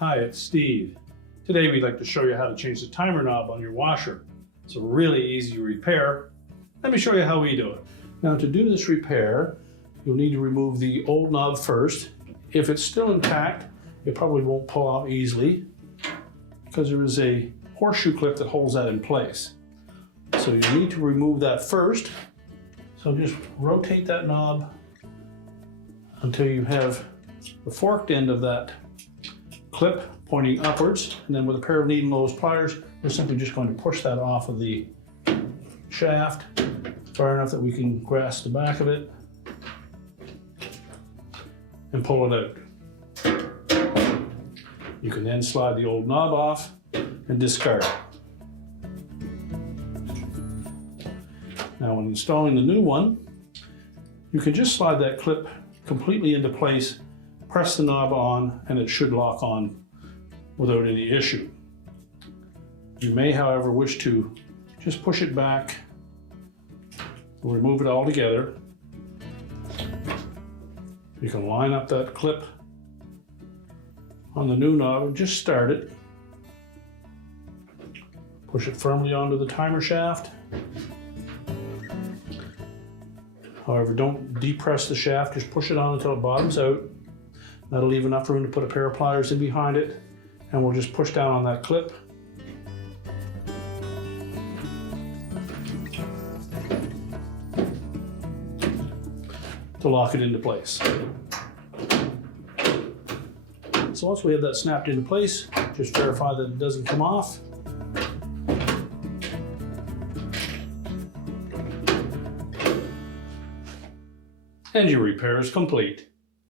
Hi, it's Steve. Today we'd like to show you how to change the timer knob on your washer. It's a really easy repair. Let me show you how we do it. Now to do this repair, you'll need to remove the old knob first. If it's still intact, it probably won't pull out easily because there is a horseshoe clip that holds that in place. So you need to remove that first. So just rotate that knob until you have the forked end of that clip pointing upwards, and then with a pair of needle nose pliers, we're simply just going to push that off of the shaft far enough that we can grasp the back of it and pull it out. You can then slide the old knob off and discard it. Now when installing the new one, you can just slide that clip completely into place, press the knob on, and it should lock on without any issue. You may, however, wish to just push it back, remove it all together. You can line up that clip on the new knob and just start it. Push it firmly onto the timer shaft. However, don't depress the shaft, just push it on until it bottoms out. That'll leave enough room to put a pair of pliers in behind it, and we'll just push down on that clip. To lock it into place. So once we have that snapped into place, just verify that it doesn't come off. And your repair is complete.